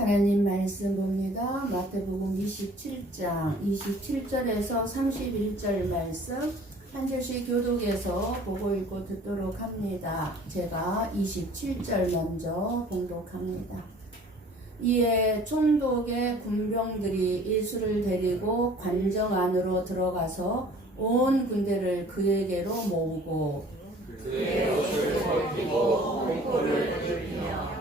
하나님 말씀 봅니다. 마태복음 27장 27절에서 31절 말씀 한 절씩 교독해서 보고 읽고 듣도록 합니다. 제가 27절 먼저 봉독합니다. 이에 총독의 군병들이 예수를 데리고 관정 안으로 들어가서 온 군대를 그에게로 모으고 그의 옷을 벗기고 홍코를 넓히며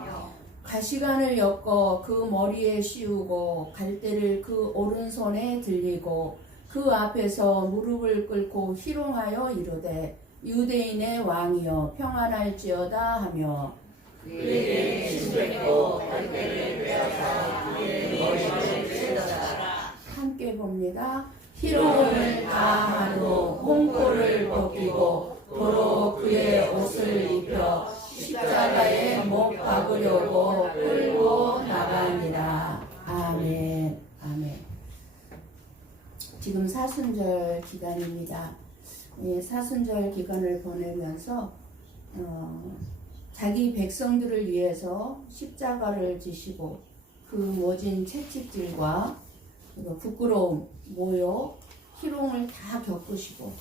가시관을 엮어 그 머리에 씌우고 갈대를 그 오른손에 들리고 그 앞에서 무릎을 꿇고 희롱하여 이르되 유대인의 왕이여 평안할지어다 하며 그에게 침뱉고 갈대를 빼앗아 그의 머리를 찢었다. 함께 봅니다. 희롱을 다하고 홍코를 벗기고 도로 그의 옷을 입혀 십자가에 못 박으려고 끌고 나가니라. 아멘. 아멘. 지금 사순절 기간입니다. 사순절 기간을 보내면서 자기 백성들을 위해서 십자가를 지시고 그 모진 채찍질과 부끄러움, 모욕, 희롱을 다 겪으시고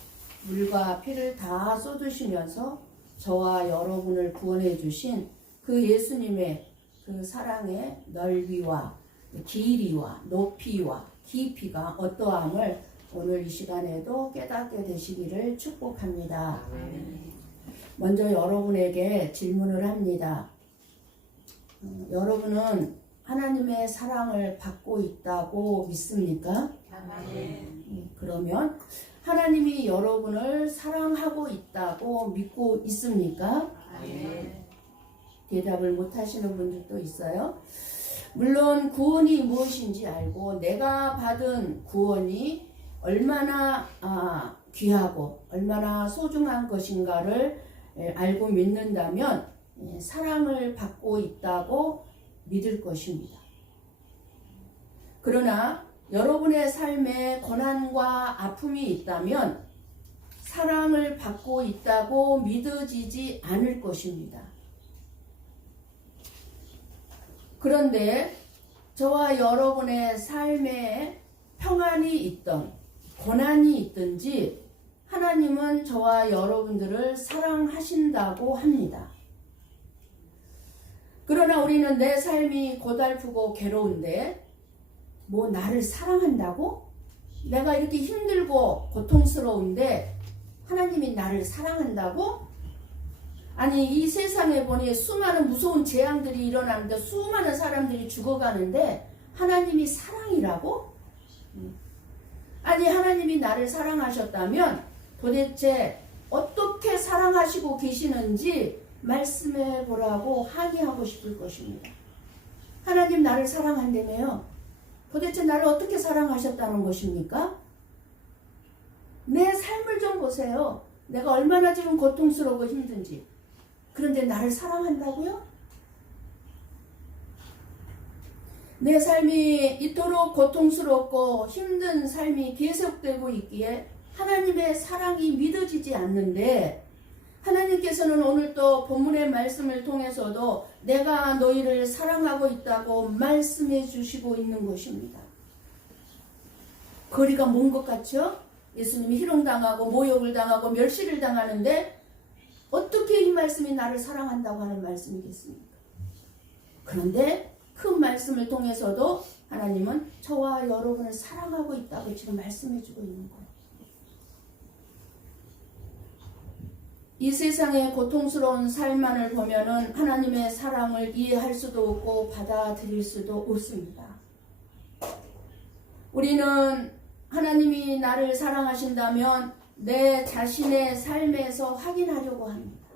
물과 피를 다 쏟으시면서 저와 여러분을 구원해 주신 그 예수님의 그 사랑의 넓이와 길이와 높이와 깊이가 어떠함을 오늘 이 시간에도 깨닫게 되시기를 축복합니다. 먼저 여러분에게 질문을 합니다. 여러분은 하나님의 사랑을 받고 있다고 믿습니까? 그러면 하나님이 여러분을 사랑하고 있다고 믿고 있습니까? 대답을 못 하시는 분들도 있어요. 물론 구원이 무엇인지 알고 내가 받은 구원이 얼마나 귀하고 얼마나 소중한 것인가를 알고 믿는다면 사랑을 받고 있다고 믿을 것입니다. 그러나 여러분의 삶에 고난과 아픔이 있다면 사랑을 받고 있다고 믿어지지 않을 것입니다. 그런데 저와 여러분의 삶에 평안이 있던 고난이 있든지 하나님은 저와 여러분들을 사랑하신다고 합니다. 그러나 우리는 내 삶이 고달프고 괴로운데 뭐 나를 사랑한다고? 내가 이렇게 힘들고 고통스러운데 하나님이 나를 사랑한다고? 아니 이 세상에 보니 수많은 무서운 재앙들이 일어나는데 수많은 사람들이 죽어가는데 하나님이 사랑이라고? 아니 하나님이 나를 사랑하셨다면 도대체 어떻게 사랑하시고 계시는지 말씀해 보라고 항의하고 싶을 것입니다. 하나님 나를 사랑한다며요. 도대체 나를 어떻게 사랑하셨다는 것입니까? 내 삶을 좀 보세요. 내가 얼마나 지금 고통스러우고 힘든지. 그런데 나를 사랑한다고요? 내 삶이 이토록 고통스럽고 힘든 삶이 계속되고 있기에 하나님의 사랑이 믿어지지 않는데 하나님께서는 오늘 또 본문의 말씀을 통해서도 내가 너희를 사랑하고 있다고 말씀해 주시고 있는 것입니다. 거리가 먼 것 같죠? 예수님이 희롱당하고 모욕을 당하고 멸시를 당하는데 어떻게 이 말씀이 나를 사랑한다고 하는 말씀이겠습니까? 그런데 그 말씀을 통해서도 하나님은 저와 여러분을 사랑하고 있다고 지금 말씀해 주고 있는 거예요. 이 세상의 고통스러운 삶만을 보면은 하나님의 사랑을 이해할 수도 없고 받아들일 수도 없습니다. 우리는 하나님이 나를 사랑하신다면 내 자신의 삶에서 확인하려고 합니다.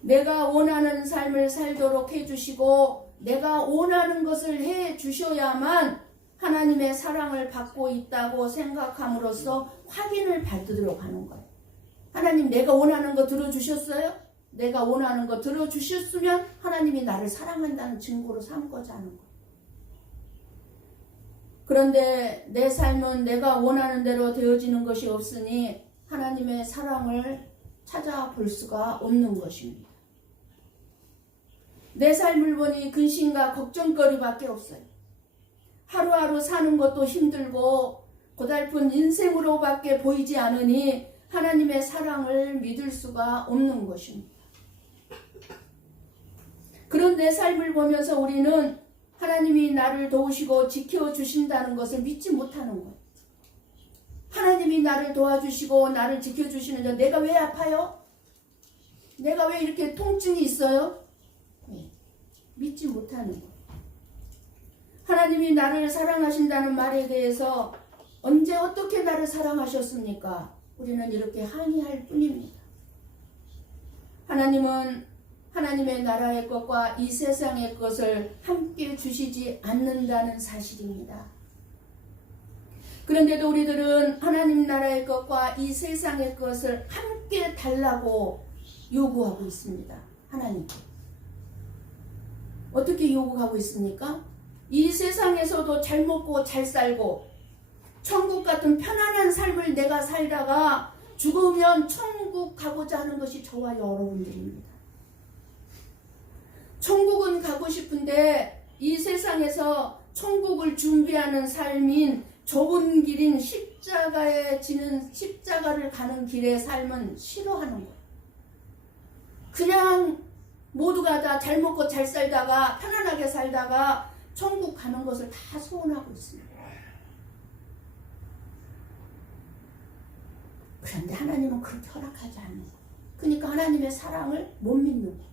내가 원하는 삶을 살도록 해주시고 내가 원하는 것을 해주셔야만 하나님의 사랑을 받고 있다고 생각함으로써 확인을 받도록 하는 거예요. 하나님 내가 원하는 거 들어주셨어요? 내가 원하는 거 들어주셨으면 하나님이 나를 사랑한다는 증거로 삼고자 하는 거예요. 그런데 내 삶은 내가 원하는 대로 되어지는 것이 없으니 하나님의 사랑을 찾아볼 수가 없는 것입니다. 내 삶을 보니 근심과 걱정거리밖에 없어요. 하루하루 사는 것도 힘들고 고달픈 인생으로밖에 보이지 않으니 하나님의 사랑을 믿을 수가 없는 것입니다. 그런 내 삶을 보면서 우리는 하나님이 나를 도우시고 지켜주신다는 것을 믿지 못하는 거예요. 하나님이 나를 도와주시고 나를 지켜주시는데 내가 왜 아파요? 내가 왜 이렇게 통증이 있어요? 믿지 못하는 거예요. 하나님이 나를 사랑하신다는 말에 대해서 언제 어떻게 나를 사랑하셨습니까? 우리는 이렇게 항의할 뿐입니다. 하나님은 하나님의 나라의 것과 이 세상의 것을 함께 주시지 않는다는 사실입니다. 그런데도 우리들은 하나님 나라의 것과 이 세상의 것을 함께 달라고 요구하고 있습니다. 하나님께. 어떻게 요구하고 있습니까? 이 세상에서도 잘 먹고 잘 살고 천국 같은 편안한 삶을 내가 살다가 죽으면 천국 가고자 하는 것이 저와 여러분들입니다. 천국은 가고 싶은데 이 세상에서 천국을 준비하는 삶인 좁은 길인 십자가를 가는 길의 삶은 싫어하는 거예요. 그냥 모두가 다 잘 먹고 잘 살다가 편안하게 살다가 천국 가는 것을 다 소원하고 있습니다. 그런데 하나님은 그렇게 허락하지 않는 거예요. 그러니까 하나님의 사랑을 못 믿는 거예요.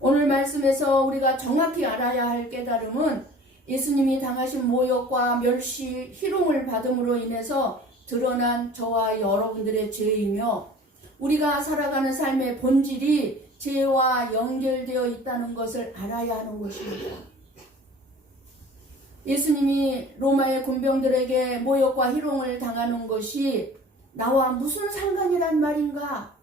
오늘 말씀에서 우리가 정확히 알아야 할 깨달음은 예수님이 당하신 모욕과 멸시, 희롱을 받음으로 인해서 드러난 저와 여러분들의 죄이며 우리가 살아가는 삶의 본질이 죄와 연결되어 있다는 것을 알아야 하는 것입니다. 예수님이 로마의 군병들에게 모욕과 희롱을 당하는 것이 나와 무슨 상관이란 말인가?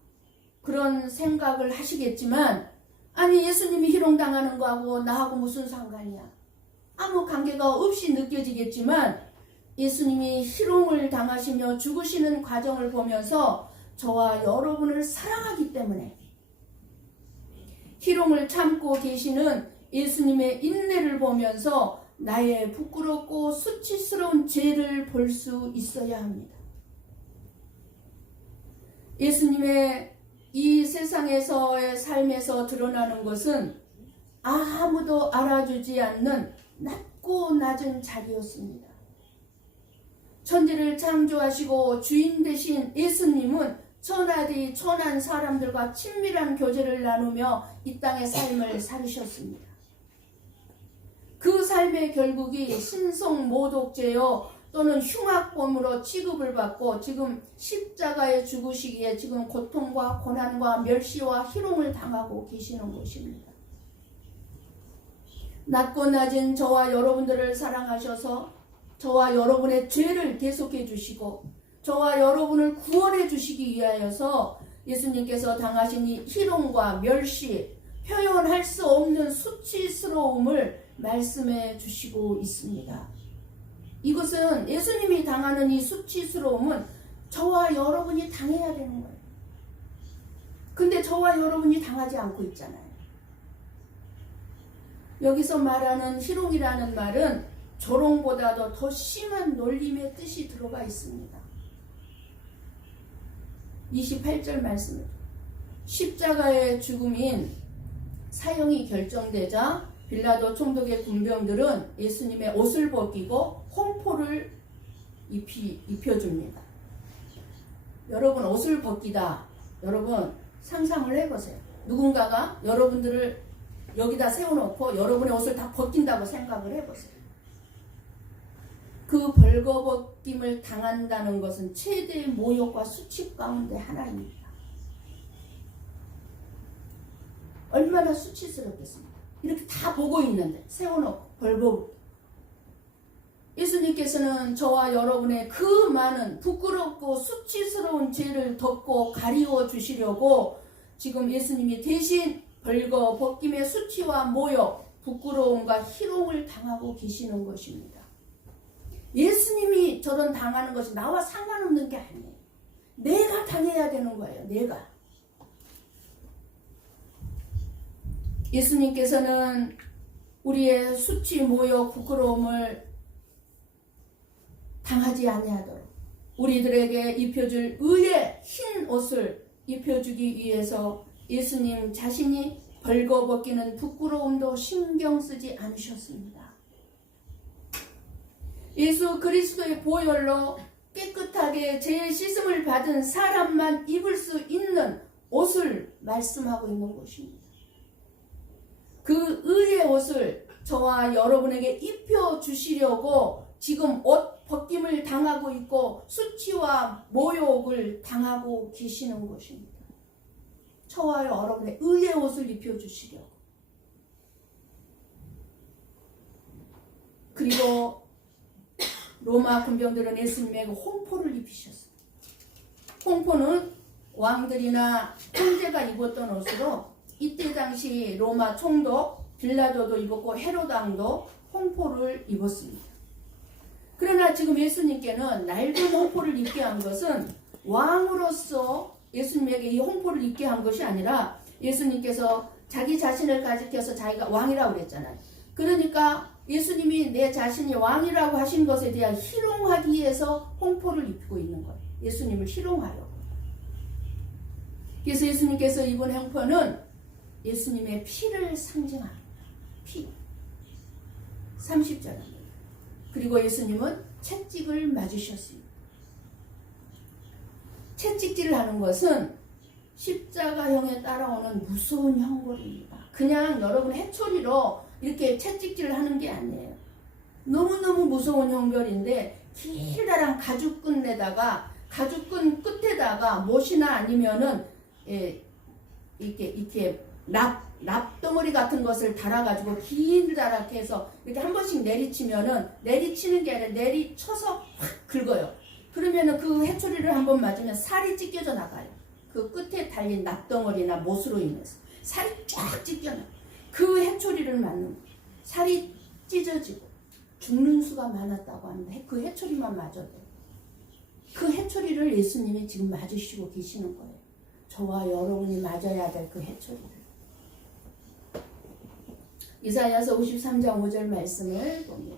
그런 생각을 하시겠지만 아니 예수님이 희롱당하는 거하고 나하고 무슨 상관이야? 아무 관계가 없이 느껴지겠지만 예수님이 희롱을 당하시며 죽으시는 과정을 보면서 저와 여러분을 사랑하기 때문에 희롱을 참고 계시는 예수님의 인내를 보면서 나의 부끄럽고 수치스러운 죄를 볼 수 있어야 합니다. 예수님의 이 세상에서의 삶에서 드러나는 것은 아무도 알아주지 않는 낮고 낮은 자리였습니다. 천지를 창조하시고 주인 되신 예수님은 천하디 천한 사람들과 친밀한 교제를 나누며 이 땅의 삶을 살으셨습니다. 그 삶의 결국이 신성모독죄요 또는 흉악범으로 취급을 받고 지금 십자가에 죽으시기에 지금 고통과 고난과 멸시와 희롱을 당하고 계시는 것입니다. 낮고 낮은 저와 여러분들을 사랑하셔서 저와 여러분의 죄를 대속해 주시고 저와 여러분을 구원해 주시기 위하여서 예수님께서 당하신 이 희롱과 멸시, 표현할 수 없는 수치스러움을 말씀해 주시고 있습니다. 이것은 예수님이 당하는 이 수치스러움은 저와 여러분이 당해야 되는 거예요. 근데 저와 여러분이 당하지 않고 있잖아요. 여기서 말하는 희롱이라는 말은 조롱보다도 더 심한 놀림의 뜻이 들어가 있습니다. 28절 말씀. 십자가의 죽음인 사형이 결정되자 빌라도 총독의 군병들은 예수님의 옷을 벗기고 홍포를 입혀줍니다. 여러분 옷을 벗기다. 여러분 상상을 해보세요. 누군가가 여러분들을 여기다 세워놓고 여러분의 옷을 다 벗긴다고 생각을 해보세요. 그 벌거벗김을 당한다는 것은 최대의 모욕과 수치 가운데 하나입니다. 얼마나 수치스럽겠습니까? 이렇게 다 보고 있는데 세워놓고 벌거벗기. 예수님께서는 저와 여러분의 그 많은 부끄럽고 수치스러운 죄를 덮고 가리워 주시려고 지금 예수님이 대신 벌거벗김의 수치와 모욕, 부끄러움과 희롱을 당하고 계시는 것입니다. 예수님이 저런 당하는 것이 나와 상관없는 게 아니에요. 내가 당해야 되는 거예요. 내가. 예수님께서는 우리의 수치, 모욕, 부끄러움을 당하지 아니하도록 우리들에게 입혀줄 의의 흰 옷을 입혀주기 위해서 예수님 자신이 벌거벗기는 부끄러움도 신경 쓰지 않으셨습니다. 예수 그리스도의 보혈로 깨끗하게 죄 씻음을 받은 사람만 입을 수 있는 옷을 말씀하고 있는 것입니다. 그 의의 옷을 저와 여러분에게 입혀주시려고 지금 옷 벗김을 당하고 있고 수치와 모욕을 당하고 계시는 것입니다. 저와 여러분의 의의 옷을 입혀주시려고. 그리고 로마 군병들은 예수님에게 홍포를 입히셨어요. 홍포는 왕들이나 황제가 입었던 옷으로 이때 당시 로마 총독 빌라도도 입었고 헤로드 왕도 홍포를 입었습니다. 그러나 지금 예수님께는 낡은 홍포를 입게 한 것은 왕으로서 예수님에게 이 홍포를 입게 한 것이 아니라 예수님께서 자기 자신을 가리켜서 자기가 왕이라고 그랬잖아요. 그러니까 예수님이 내 자신이 왕이라고 하신 것에 대한 희롱하기 위해서 홍포를 입히고 있는 거예요. 예수님을 희롱하려고. 그래서 예수님께서 입은 홍포는 예수님의 피를 상징합니다. 피. 30절입니다. 그리고 예수님은 채찍을 맞으셨습니다. 채찍질을 하는 것은 십자가형에 따라오는 무서운 형벌입니다. 그냥 여러분 해초리로 이렇게 채찍질을 하는 게 아니에요. 너무너무 무서운 형벌인데 길다란 가죽끈에다가 가죽끈 끝에다가 못이나 아니면은 이렇게 납덩어리 같은 것을 달아가지고 길다랗게 해서 이렇게 한 번씩 내리치면은 내리치는 게 아니라 내리쳐서 확 긁어요. 그러면은 그 해초리를 한번 맞으면 살이 찢겨져 나가요. 그 끝에 달린 납덩어리나 못으로 인해서 살이 쫙 찢겨나요. 그 해초리를 맞는 거예요. 살이 찢어지고 죽는 수가 많았다고 하는데 그 해초리만 맞아도 그 해초리를 예수님이 지금 맞으시고 계시는 거예요. 저와 여러분이 맞아야 될 그 해초리를. 이사야서 53장 5절 말씀을 봅니다.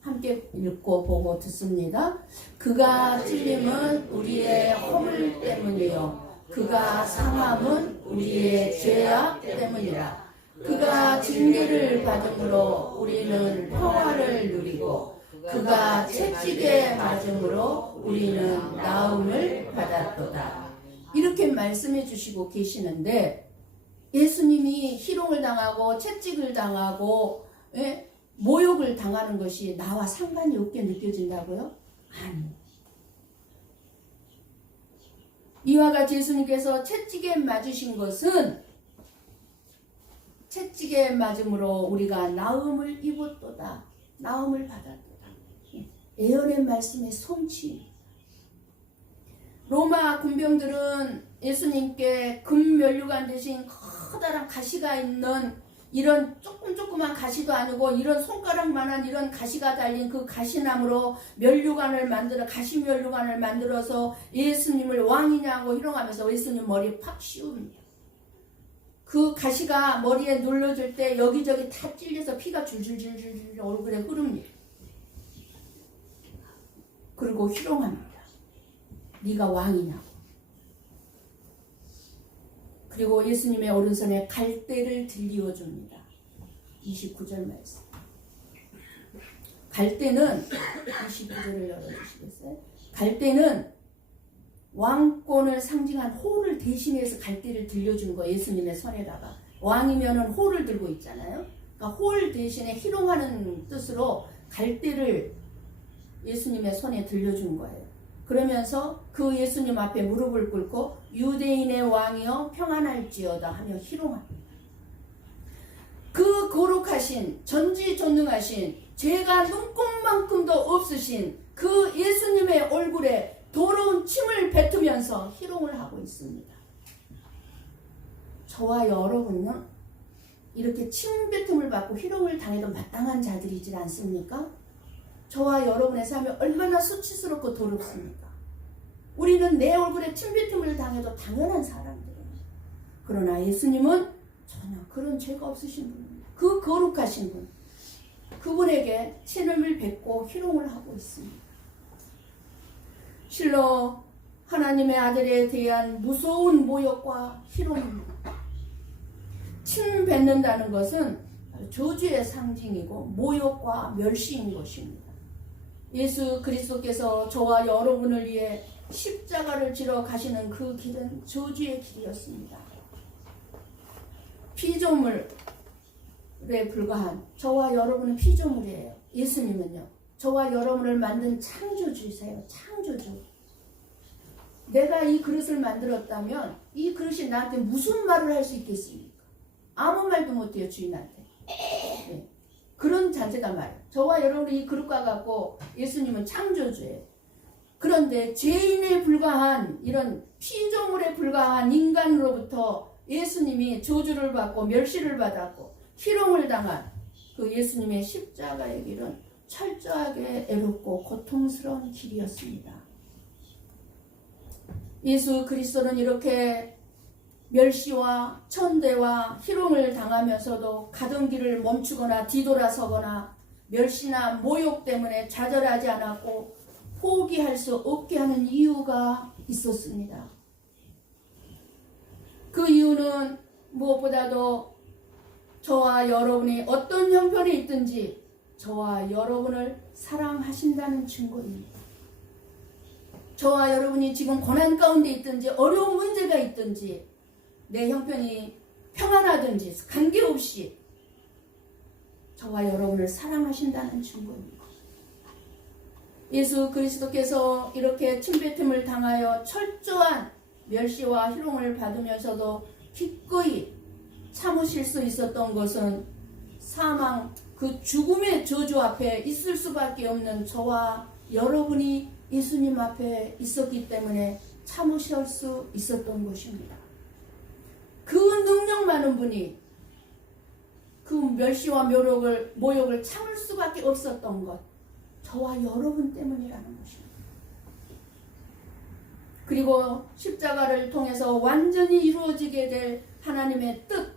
함께 읽고 보고 듣습니다. 그가 찔림은 우리의 허물 때문이요 그가 상함은 우리의 죄악 때문이라. 그가 징계를 받음으로 우리는 평화를 누리고 그가 채찍에 맞음으로 우리는 나음을 받았도다. 이렇게 말씀해 주시고 계시는데 예수님이 희롱을 당하고 채찍을 당하고 모욕을 당하는 것이 나와 상관이 없게 느껴진다고요? 아니. 이와 같이 예수님께서 채찍에 맞으신 것은 채찍에 맞음으로 우리가 나음을 입었도다. 나음을 받았도다. 예언의 말씀의 성취. 로마 군병들은 예수님께 금면류관 대신 커다란 가시가 있는 이런 조그만 가시도 아니고 이런 손가락만한 이런 가시가 달린 그 가시나무로 면류관을 만들어 가시 면류관을 만들어서 예수님을 왕이냐고 희롱하면서 예수님 머리에 팍 씌웁니다. 그 가시가 머리에 눌러줄 때 여기저기 다 찔려서 피가 줄줄줄줄 얼굴에 흐릅니다. 그리고 희롱합니다. 네가 왕이냐고. 그리고 예수님의 오른손에 갈대를 들리워 줍니다. 29절 말씀. 갈대는 29절을 열어주시겠어요? 갈대는 왕권을 상징한 호를 대신해서 갈대를 들려주는 거예요. 예수님의 손에다가. 왕이면은 호를 들고 있잖아요. 그러니까 호를 대신에 희롱하는 뜻으로 갈대를 예수님의 손에 들려준 거예요. 그러면서 그 예수님 앞에 무릎을 꿇고 유대인의 왕이여 평안할지어다 하며 희롱합니다. 그 거룩하신 전지전능하신 죄가 눈곱만큼도 없으신 그 예수님의 얼굴에 더러운 침을 뱉으면서 희롱을 하고 있습니다. 저와 여러분은 이렇게 침 뱉음을 받고 희롱을 당해도 마땅한 자들이지 않습니까? 저와 여러분의 삶이 얼마나 수치스럽고 더럽습니까? 우리는 내 얼굴에 침뱉음을 당해도 당연한 사람들입니다. 그러나 예수님은 전혀 그런 죄가 없으신 분입니다. 그 거룩하신 분, 그분에게 친음을 뵙고 희롱을 하고 있습니다. 실로 하나님의 아들에 대한 무서운 모욕과 희롱입니다. 침 뱉는다는 것은 저주의 상징이고 모욕과 멸시인 것입니다. 예수 그리스도께서 저와 여러분을 위해 십자가를 지러 가시는 그 길은 저주의 길이었습니다. 피조물에 불과한 저와 여러분은 피조물이에요. 예수님은요, 저와 여러분을 만든 창조주이세요. 창조주. 내가 이 그릇을 만들었다면 이 그릇이 나한테 무슨 말을 할 수 있겠습니까? 아무 말도 못해요, 주인한테. 네. 그런 잔재가 말이에요. 저와 여러분이 이 그릇과 같고 예수님은 창조주예요. 그런데 죄인에 불과한 이런 피조물에 불과한 인간으로부터 예수님이 저주를 받고 멸시를 받았고 희롱을 당한 그 예수님의 십자가의 길은 철저하게 애롭고 고통스러운 길이었습니다. 예수 그리스도는 이렇게 멸시와 천대와 희롱을 당하면서도 가던 길을 멈추거나 뒤돌아서거나 멸시나 모욕 때문에 좌절하지 않았고 포기할 수 없게 하는 이유가 있었습니다. 그 이유는 무엇보다도 저와 여러분이 어떤 형편에 있든지 저와 여러분을 사랑하신다는 증거입니다. 저와 여러분이 지금 고난 가운데 있든지 어려운 문제가 있든지 내 형편이 평안하든지 관계없이 저와 여러분을 사랑하신다는 증거입니다. 예수 그리스도께서 이렇게 침뱉음을 당하여 철저한 멸시와 희롱을 받으면서도 기꺼이 참으실 수 있었던 것은 사망, 그 죽음의 저주 앞에 있을 수밖에 없는 저와 여러분이 예수님 앞에 있었기 때문에 참으실 수 있었던 것입니다. 그 능력 많은 분이 그 멸시와 모욕을 참을 수밖에 없었던 것, 저와 여러분 때문이라는 것입니다. 그리고 십자가를 통해서 완전히 이루어지게 될 하나님의 뜻,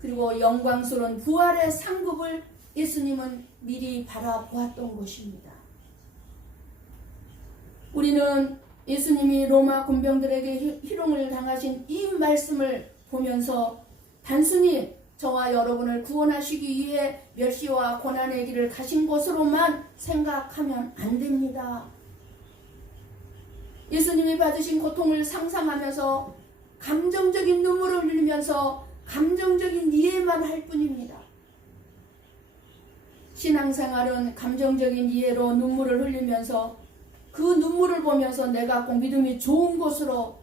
그리고 영광스러운 부활의 상급을 예수님은 미리 바라보았던 것입니다. 우리는 예수님이 로마 군병들에게 희롱을 당하신 이 말씀을 보면서 단순히 저와 여러분을 구원하시기 위해 멸시와 고난의 길을 가신 것으로만 생각하면 안 됩니다. 예수님이 받으신 고통을 상상하면서 감정적인 눈물을 흘리면서 감정적인 이해만 할 뿐입니다. 신앙생활은 감정적인 이해로 눈물을 흘리면서 그 눈물을 보면서 내가 꼭 믿음이 좋은 것으로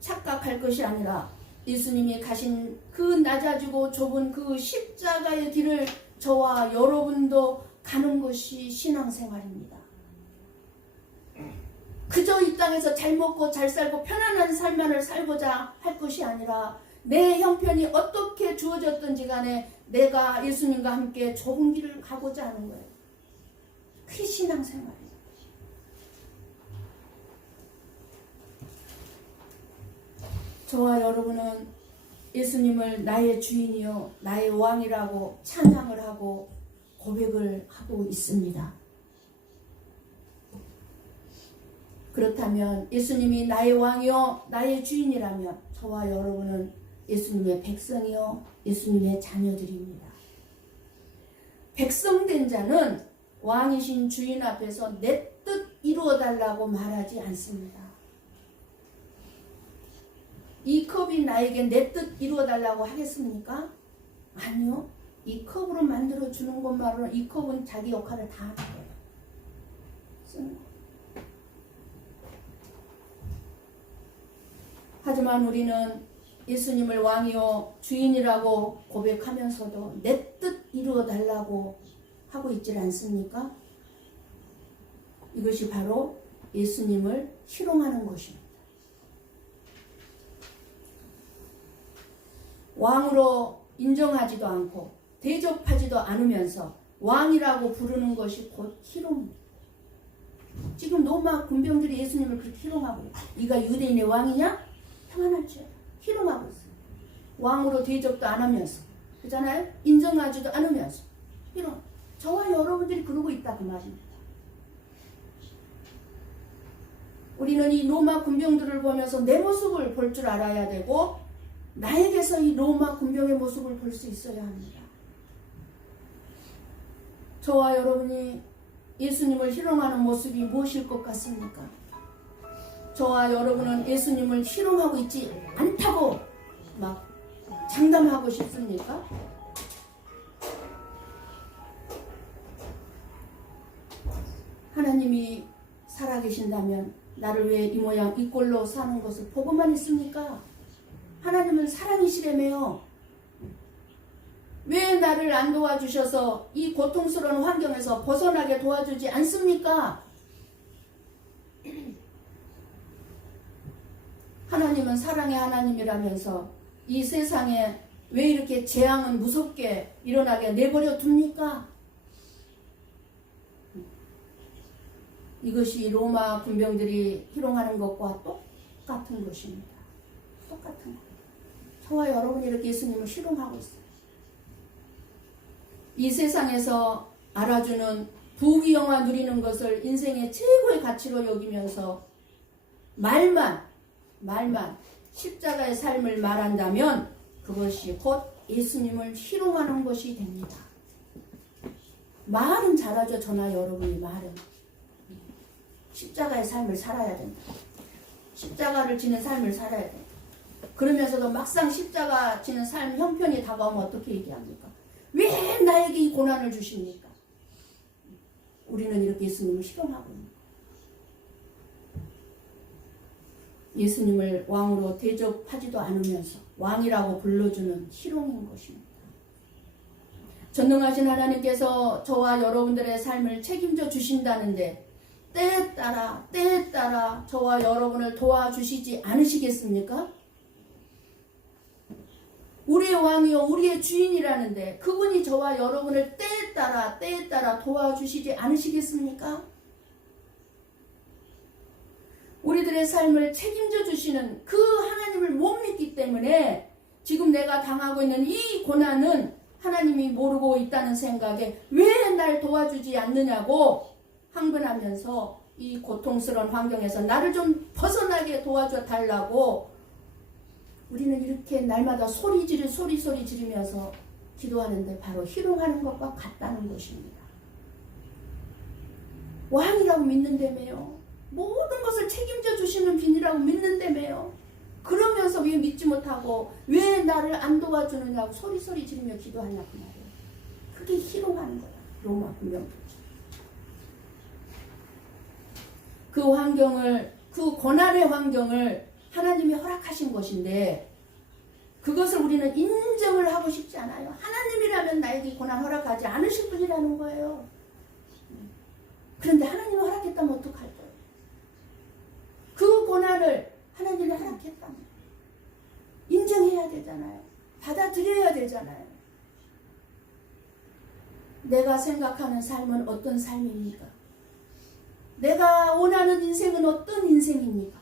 착각할 것이 아니라 예수님이 가신 그 낮아지고 좁은 그 십자가의 길을 저와 여러분도 가는 것이 신앙생활입니다. 그저 이 땅에서 잘 먹고 잘 살고 편안한 삶만을 살고자 할 것이 아니라 내 형편이 어떻게 주어졌든지 간에 내가 예수님과 함께 좁은 길을 가고자 하는 거예요. 그게 신앙생활이에요. 저와 여러분은 예수님을 나의 주인이요 나의 왕이라고 찬양을 하고 고백을 하고 있습니다. 그렇다면 예수님이 나의 왕이요 나의 주인이라면 저와 여러분은 예수님의 백성이요 예수님의 자녀들입니다. 백성된 자는 왕이신 주인 앞에서 내 뜻 이루어달라고 말하지 않습니다. 이 컵이 나에게 내 뜻 이루어달라고 하겠습니까? 아니요. 이 컵으로 만들어주는 것만으로 이 컵은 자기 역할을 다 하는 거예요. 하지만 우리는 예수님을 왕이요 주인이라고 고백하면서도 내 뜻 이루어달라고 하고 있질 않습니까? 이것이 바로 예수님을 희롱하는 것입니다. 왕으로 인정하지도 않고 대접하지도 않으면서 왕이라고 부르는 것이 곧 희롱입니다. 지금 로마 군병들이 예수님을 그렇게 희롱하고 있어요. 네가 유대인의 왕이냐? 평안할 줄 희롱하고 있어요. 왕으로 대접도 안 하면서 그잖아요? 인정하지도 않으면서. 이런 저와 여러분들이 그러고 있다 그 말입니다. 우리는 이 로마 군병들을 보면서 내 모습을 볼 줄 알아야 되고 나에게서 이 로마 군병의 모습을 볼 수 있어야 합니다. 저와 여러분이 예수님을 희롱하는 모습이 무엇일 것 같습니까? 저와 여러분은 예수님을 희롱하고 있지 않다고 막 장담하고 싶습니까? 하나님이 살아계신다면 나를 왜 이 모양 이 꼴로 사는 것을 보고만 있습니까? 하나님은 사랑이시라며요. 왜 나를 안 도와주셔서 이 고통스러운 환경에서 벗어나게 도와주지 않습니까? 하나님은 사랑의 하나님이라면서 이 세상에 왜 이렇게 재앙은 무섭게 일어나게 내버려 둡니까? 이것이 로마 군병들이 희롱하는 것과 똑같은 것입니다. 똑같은 것. 저와 여러분이 이렇게 예수님을 희롱하고 있어요. 이 세상에서 알아주는 부귀영화 누리는 것을 인생의 최고의 가치로 여기면서 말만 십자가의 삶을 말한다면 그것이 곧 예수님을 희롱하는 것이 됩니다. 말은 잘하죠. 저나 여러분이 말은. 십자가의 삶을 살아야 된다. 십자가를 지는 삶을 살아야 된다. 그러면서도 막상 십자가 지는 삶 형편이 다가오면 어떻게 얘기합니까? 왜 나에게 이 고난을 주십니까? 우리는 이렇게 예수님을 희롱하고 있는 거예요. 예수님을 왕으로 대접하지도 않으면서 왕이라고 불러주는 희롱인 것입니다. 전능하신 하나님께서 저와 여러분들의 삶을 책임져 주신다는데 때에 따라 저와 여러분을 도와주시지 않으시겠습니까? 우리의 왕이요 우리의 주인이라는데 그분이 저와 여러분을 때에 따라 도와주시지 않으시겠습니까? 우리들의 삶을 책임져 주시는 그 하나님을 못 믿기 때문에 지금 내가 당하고 있는 이 고난은 하나님이 모르고 있다는 생각에 왜 날 도와주지 않느냐고 항변하면서 이 고통스러운 환경에서 나를 좀 벗어나게 도와줘 달라고 우리는 이렇게 날마다 소리 지르면서 기도하는데 바로 희롱하는 것과 같다는 것입니다. 왕이라고 믿는다며요. 모든 것을 책임져 주시는 분이라고 믿는다며요. 그러면서 왜 믿지 못하고 왜 나를 안 도와주느냐고 소리 지르며 기도하냐고 말이에요. 그게 희롱하는 거야. 로마 군병들. 그 환경을, 그 고난의 환경을 하나님이 허락하신 것인데 그것을 우리는 인정을 하고 싶지 않아요. 하나님이라면 나에게 고난 허락하지 않으실 분이라는 거예요. 그런데 하나님이 허락했다면 어떡할 거예요? 그 고난을 하나님이 허락했다면 인정해야 되잖아요. 받아들여야 되잖아요. 내가 생각하는 삶은 어떤 삶입니까? 내가 원하는 인생은 어떤 인생입니까?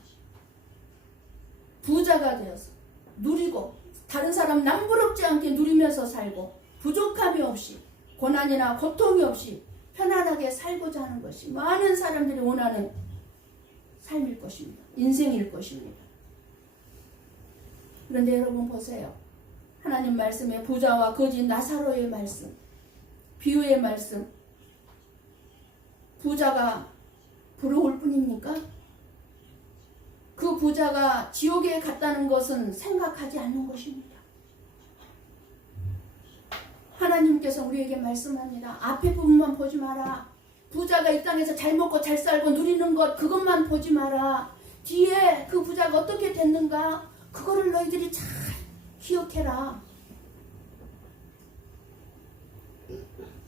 부자가 되어서 누리고 다른 사람 남부럽지 않게 누리면서 살고 부족함이 없이 고난이나 고통이 없이 편안하게 살고자 하는 것이 많은 사람들이 원하는 삶일 것입니다. 인생일 것입니다. 그런데 여러분 보세요. 하나님 말씀에 부자와 거지 나사로의 말씀, 비유의 말씀, 부자가 부러울 뿐입니까? 그 부자가 지옥에 갔다는 것은 생각하지 않는 것입니다. 하나님께서 우리에게 말씀합니다. 앞에 부분만 보지 마라. 부자가 이 땅에서 잘 먹고 잘 살고 누리는 것 그것만 보지 마라. 뒤에 그 부자가 어떻게 됐는가 그거를 너희들이 잘 기억해라.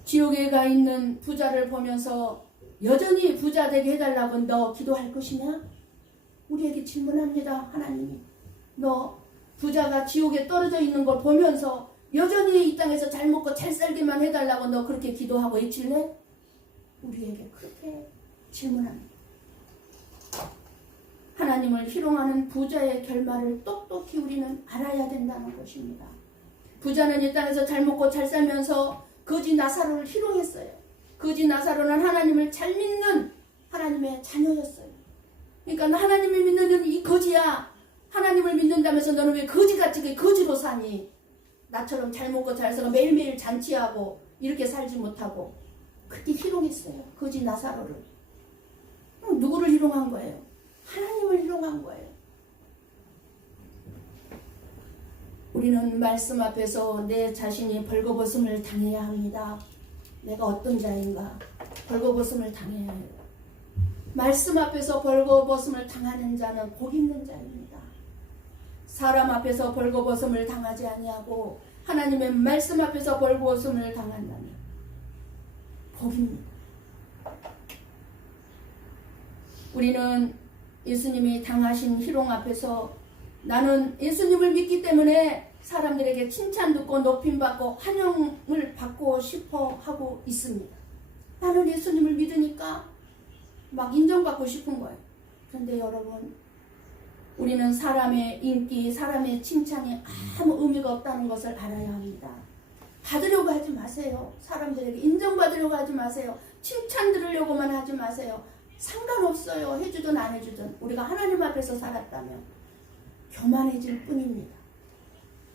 지옥에 가 있는 부자를 보면서 여전히 부자 되게 해달라고 너 기도할 것이냐? 우리에게 질문합니다. 하나님이. 너 부자가 지옥에 떨어져 있는 걸 보면서 여전히 이 땅에서 잘 먹고 잘 살기만 해달라고 너 그렇게 기도하고 있칠래? 우리에게 그렇게 질문합니다. 하나님을 희롱하는 부자의 결말을 똑똑히 우리는 알아야 된다는 것입니다. 부자는 이 땅에서 잘 먹고 잘 살면서 거지 나사로를 희롱했어요. 거지 나사로는 하나님을 잘 믿는 하나님의 자녀였어요. 그러니까 하나님을 믿는 이 거지야, 하나님을 믿는다면서 너는 왜 거지같이 거지로 사니? 나처럼 잘 먹고 잘 살고 매일매일 잔치하고 이렇게 살지 못하고. 그렇게 희롱했어요. 거지 나사로를. 누구를 희롱한 거예요? 하나님을 희롱한 거예요. 우리는 말씀 앞에서 내 자신이 벌거벗음을 당해야 합니다. 내가 어떤 자인가? 벌거벗음을 당해야 해요. 말씀 앞에서 벌거벗음을 당하는 자는 복 있는 자입니다. 사람 앞에서 벌거벗음을 당하지 아니하고 하나님의 말씀 앞에서 벌거벗음을 당한다면 복입니다. 우리는 예수님이 당하신 희롱 앞에서 나는 예수님을 믿기 때문에 사람들에게 칭찬 듣고 높임받고 환영을 받고 싶어 하고 있습니다. 나는 예수님을 믿으니까 막 인정받고 싶은 거예요. 그런데 여러분, 우리는 사람의 인기, 사람의 칭찬이 아무 의미가 없다는 것을 알아야 합니다. 받으려고 하지 마세요. 사람들에게 인정받으려고 하지 마세요. 칭찬 들으려고만 하지 마세요. 상관없어요. 해주든 안 해주든. 우리가 하나님 앞에서 살았다면 교만해질 뿐입니다.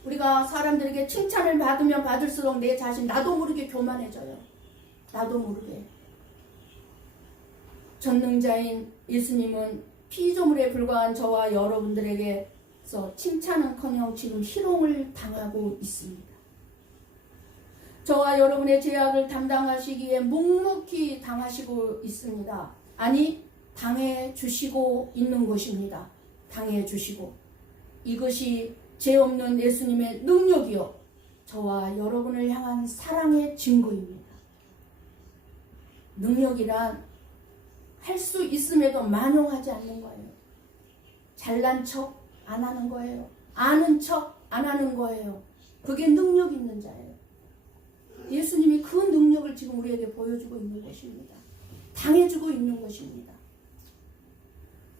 우리가 사람들에게 칭찬을 받으면 받을수록 내 자신 나도 모르게 교만해져요. 나도 모르게. 전능자인 예수님은 피조물에 불과한 저와 여러분들에게서 칭찬은커녕 지금 희롱을 당하고 있습니다. 저와 여러분의 죄악을 담당하시기에 묵묵히 당하시고 있습니다. 아니, 당해주시고 있는 것입니다. 당해주시고. 이것이 죄 없는 예수님의 능력이요, 저와 여러분을 향한 사랑의 증거입니다. 능력이란 할 수 있음에도 만용하지 않는 거예요. 잘난 척 안 하는 거예요. 아는 척 안 하는 거예요. 그게 능력 있는 자예요. 예수님이 그 능력을 지금 우리에게 보여주고 있는 것입니다. 당해주고 있는 것입니다.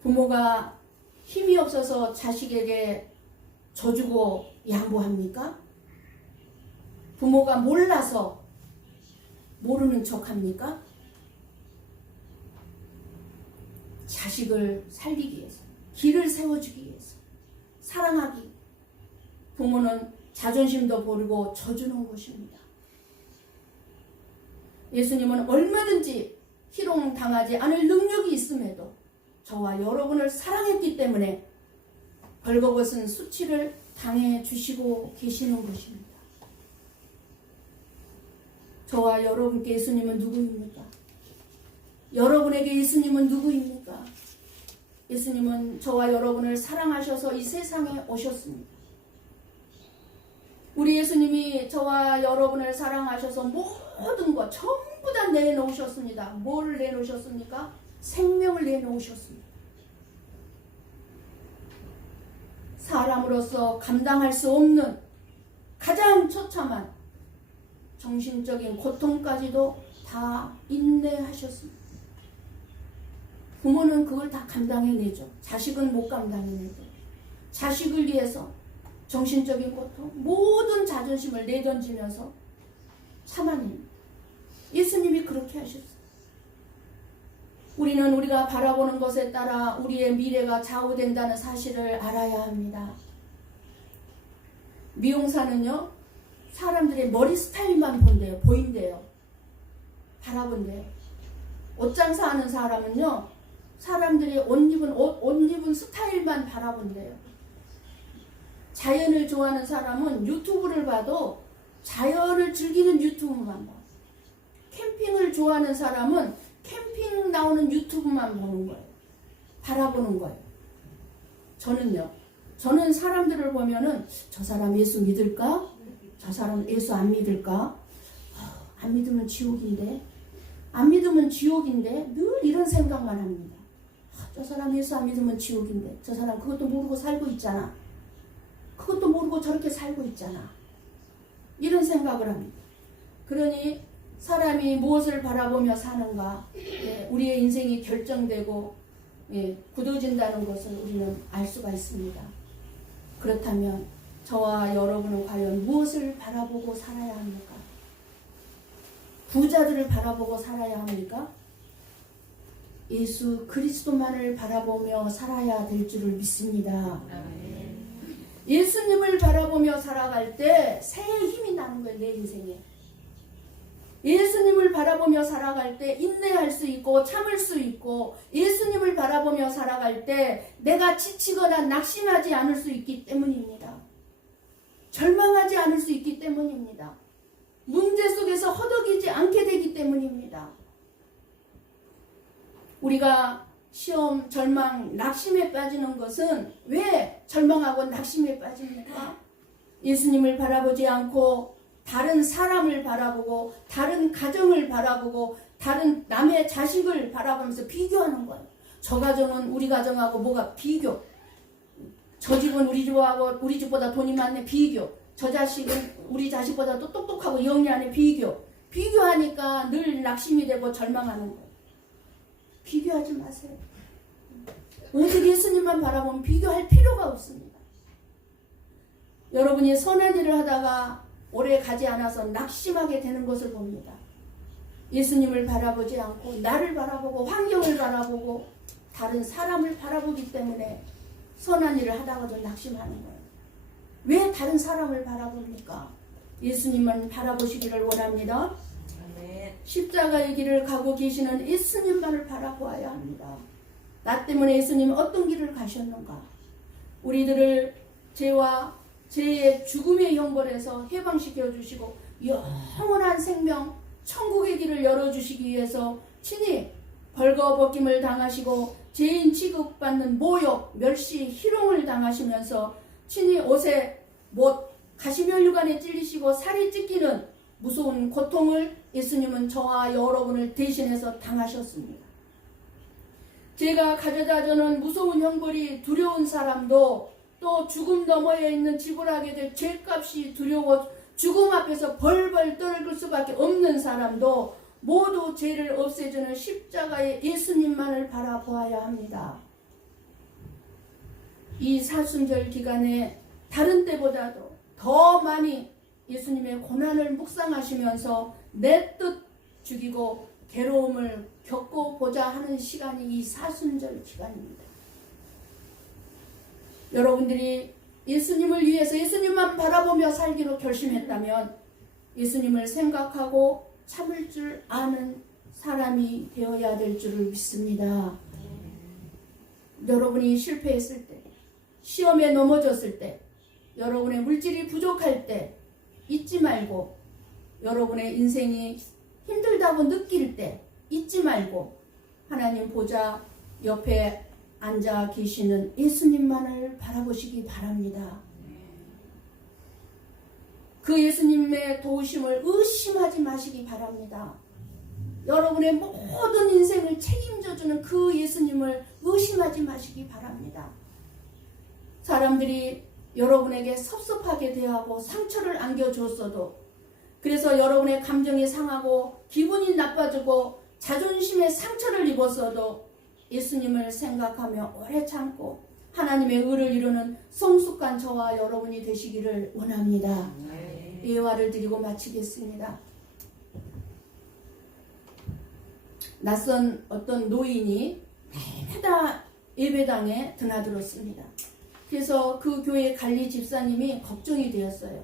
부모가 힘이 없어서 자식에게 져주고 양보합니까? 부모가 몰라서 모르는 척합니까? 자식을 살리기 위해서, 길을 세워주기 위해서, 사랑하기. 부모는 자존심도 버리고 져주는 것입니다. 예수님은 얼마든지 희롱당하지 않을 능력이 있음에도 저와 여러분을 사랑했기 때문에 벌거벗은 수치를 당해주시고 계시는 것입니다. 저와 여러분께 예수님은 누구입니까? 여러분에게 예수님은 누구입니까? 예수님은 저와 여러분을 사랑하셔서 이 세상에 오셨습니다. 우리 예수님이 저와 여러분을 사랑하셔서 모든 것 전부 다 내놓으셨습니다. 뭘 내놓으셨습니까? 생명을 내놓으셨습니다. 사람으로서 감당할 수 없는 가장 처참한 정신적인 고통까지도 다 인내하셨습니다. 부모는 그걸 다 감당해내죠. 자식은 못 감당해내죠. 자식을 위해서 정신적인 고통, 모든 자존심을 내던지면서 참아냅니다. 예수님이 그렇게 하셨어요. 우리는 우리가 바라보는 것에 따라 우리의 미래가 좌우된다는 사실을 알아야 합니다. 미용사는요, 사람들의 머리 스타일만 본대요. 보인대요. 바라본대요. 옷장사 하는 사람은요, 사람들이 옷 입은 스타일만 바라본대요. 자연을 좋아하는 사람은 유튜브를 봐도 자연을 즐기는 유튜브만 봐. 캠핑을 좋아하는 사람은 캠핑 나오는 유튜브만 보는 거예요. 바라보는 거예요. 저는 사람들을 보면은 저 사람 예수 믿을까? 저 사람 예수 안 믿을까? 안 믿으면 지옥인데, 안 믿으면 지옥인데, 늘 이런 생각만 합니다. 저 사람 예수 안 믿으면 지옥인데, 저 사람 그것도 모르고 살고 있잖아. 그것도 모르고 저렇게 살고 있잖아. 이런 생각을 합니다. 그러니 사람이 무엇을 바라보며 사는가, 우리의 인생이 결정되고 굳어진다는 것을 우리는 알 수가 있습니다. 그렇다면 저와 여러분은 과연 무엇을 바라보고 살아야 합니까? 부자들을 바라보고 살아야 합니까? 예수 그리스도만을 바라보며 살아야 될 줄을 믿습니다. 예수님을 바라보며 살아갈 때 새 힘이 나는 거예요. 내 인생에. 예수님을 바라보며 살아갈 때 인내할 수 있고 참을 수 있고, 예수님을 바라보며 살아갈 때 내가 지치거나 낙심하지 않을 수 있기 때문입니다. 절망하지 않을 수 있기 때문입니다. 문제 속에서 허덕이지 않게 되기 때문입니다. 우리가 시험, 절망, 낙심에 빠지는 것은 왜 절망하고 낙심에 빠집니까? 예수님을 바라보지 않고 다른 사람을 바라보고 다른 가정을 바라보고 다른 남의 자식을 바라보면서 비교하는 거예요. 저 가정은 우리 가정하고 뭐가 비교. 저 집은 우리 집하고 우리 집보다 돈이 많네 비교. 저 자식은 우리 자식보다 또 똑똑하고 영리하네 비교. 비교하니까 늘 낙심이 되고 절망하는 거예요. 비교하지 마세요. 오직 예수님만 바라보면 비교할 필요가 없습니다. 여러분이 선한 일을 하다가 오래 가지 않아서 낙심하게 되는 것을 봅니다. 예수님을 바라보지 않고 나를 바라보고 환경을 바라보고 다른 사람을 바라보기 때문에 선한 일을 하다가도 낙심하는 거예요. 왜 다른 사람을 바라봅니까? 예수님만 바라보시기를 원합니다. 십자가의 길을 가고 계시는 예수님만을 바라보아야 합니다. 나 때문에 예수님 어떤 길을 가셨는가? 우리들을 죄와 죄의 죽음의 형벌에서 해방시켜 주시고 영원한 생명 천국의 길을 열어주시기 위해서 친히 벌거벗김을 당하시고 죄인 취급받는 모욕, 멸시, 희롱을 당하시면서 친히 옷에 못 가시면류관에 찔리시고 살이 찢기는 무서운 고통을 예수님은 저와 여러분을 대신해서 당하셨습니다. 제가 가져다 주는 무서운 형벌이 두려운 사람도, 또 죽음 너머에 있는 지불하게 될 죄값이 두려워 죽음 앞에서 벌벌 떨을 수밖에 없는 사람도 모두 죄를 없애주는 십자가의 예수님만을 바라보아야 합니다. 이 사순절 기간에 다른 때보다도 더 많이 예수님의 고난을 묵상하시면서 내 뜻 죽이고 괴로움을 겪어보자 하는 시간이 이 사순절 기간입니다. 여러분들이 예수님을 위해서 예수님만 바라보며 살기로 결심했다면 예수님을 생각하고 참을 줄 아는 사람이 되어야 될 줄을 믿습니다. 여러분이 실패했을 때, 시험에 넘어졌을 때, 여러분의 물질이 부족할 때 잊지 말고, 여러분의 인생이 힘들다고 느낄 때 잊지 말고 하나님 보좌 옆에 앉아 계시는 예수님만을 바라보시기 바랍니다. 그 예수님의 도우심을 의심하지 마시기 바랍니다. 여러분의 모든 인생을 책임져주는 그 예수님을 의심하지 마시기 바랍니다. 사람들이 여러분에게 섭섭하게 대하고 상처를 안겨줬어도, 그래서 여러분의 감정이 상하고 기분이 나빠지고 자존심에 상처를 입었어도 예수님을 생각하며 오래 참고 하나님의 의를 이루는 성숙한 저와 여러분이 되시기를 원합니다. 예화를 드리고 마치겠습니다. 낯선 어떤 노인이 날마다 예배당에 드나들었습니다. 그래서 그 교회 관리 집사님이 걱정이 되었어요.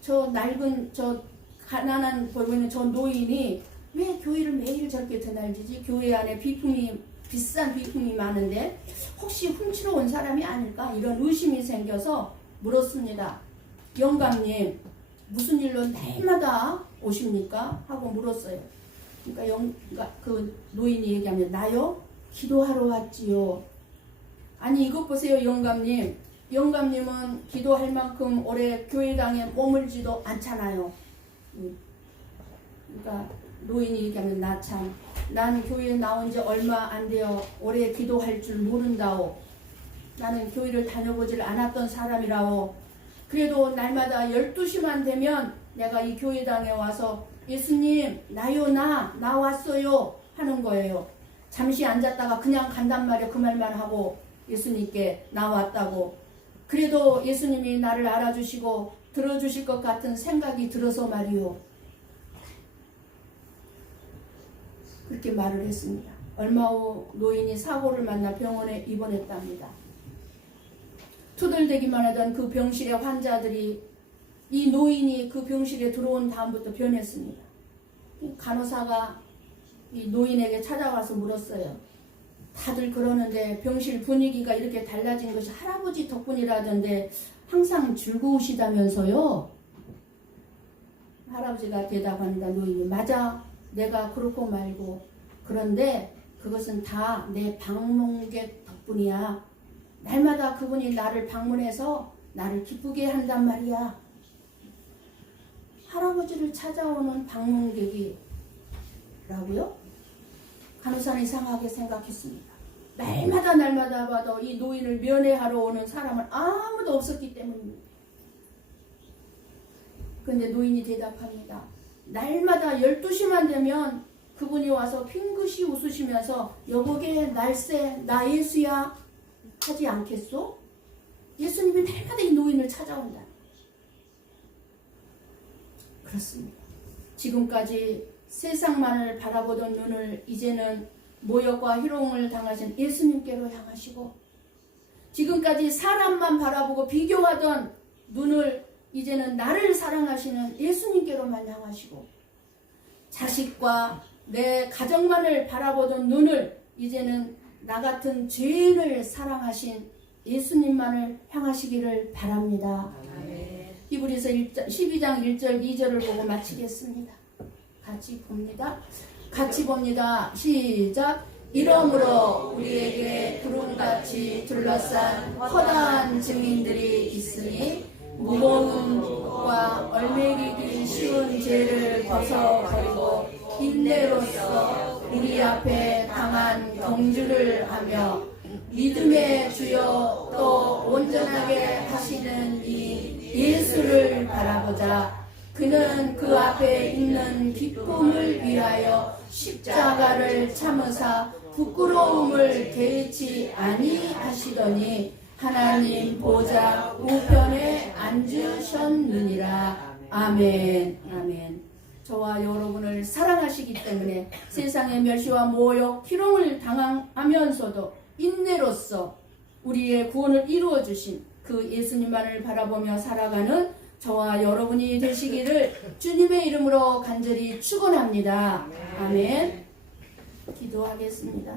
저 낡은, 저 가난한 보이는 저 노인이 왜 교회를 매일 저렇게 드날지지? 교회 안에 비싼 비품이 많은데 혹시 훔치러 온 사람이 아닐까? 이런 의심이 생겨서 물었습니다. 영감님, 무슨 일로 날마다 오십니까? 하고 물었어요. 그러니까 그 노인이 얘기하면, 나요? 기도하러 왔지요. 아니 이것 보세요 영감님. 영감님은 기도할 만큼 오래 교회당에 머물지도 않잖아요. 그러니까 노인이 얘기하면, 난 교회에 나온 지 얼마 안 되어 오래 기도할 줄 모른다오. 나는 교회를 다녀보질 않았던 사람이라오. 그래도 날마다 12시만 되면 내가 이 교회당에 와서 예수님 나요 나 왔어요 하는 거예요. 잠시 앉았다가 그냥 간단 말이에요. 그 말만 하고 예수님께 나왔다고. 그래도 예수님이 나를 알아주시고 들어주실 것 같은 생각이 들어서 말이요. 그렇게 말을 했습니다. 얼마 후 노인이 사고를 만나 병원에 입원했답니다. 투덜대기만 하던 그 병실의 환자들이 이 노인이 그 병실에 들어온 다음부터 변했습니다. 간호사가 이 노인에게 찾아가서 물었어요. 다들 그러는데 병실 분위기가 이렇게 달라진 것이 할아버지 덕분이라던데 항상 즐거우시다면서요? 할아버지가 대답합니다. 노인이 맞아. 내가 그렇고 말고 그런데 그것은 다 내 방문객 덕분이야. 날마다 그분이 나를 방문해서 나를 기쁘게 한단 말이야. 할아버지를 찾아오는 방문객이 라고요? 간호사는 이상하게 생각했습니다. 날마다 봐도 이 노인을 면회하러 오는 사람은 아무도 없었기 때문입니다. 그런데 노인이 대답합니다. 날마다 12시만 되면 그분이 와서 핑긋이 웃으시면서 여보게 날쌔 나 예수야 하지 않겠소? 예수님이 날마다 이 노인을 찾아온다. 그렇습니다. 지금까지 세상만을 바라보던 눈을 이제는 모욕과 희롱을 당하신 예수님께로 향하시고, 지금까지 사람만 바라보고 비교하던 눈을 이제는 나를 사랑하시는 예수님께로만 향하시고, 자식과 내 가정만을 바라보던 눈을 이제는 나 같은 죄인을 사랑하신 예수님만을 향하시기를 바랍니다. 히브리서 12장 1절 2절을 보고 마치겠습니다. 같이 봅니다. 시작. 이러므로 우리에게 구름같이 둘러싼 허다한 증인들이 있으니 무거운 것과 얼매기기 쉬운 죄를 벗어버리고 인내로써 우리 앞에 강한 경주를 하며 믿음의 주여 또 온전하게 하시는 이 예수를 바라보자. 그는 그 앞에 있는 기쁨을 위하여 십자가를 참으사 부끄러움을 개의치 아니하시더니 하나님 보좌 우편에 앉으셨느니라. 아멘. 아멘. 저와 여러분을 사랑하시기 때문에 세상의 멸시와 모욕, 희롱을 당하면서도 인내로써 우리의 구원을 이루어 주신 그 예수님만을 바라보며 살아가는 저와 여러분이 되시기를 주님의 이름으로 간절히 축원합니다. 아멘. 기도하겠습니다.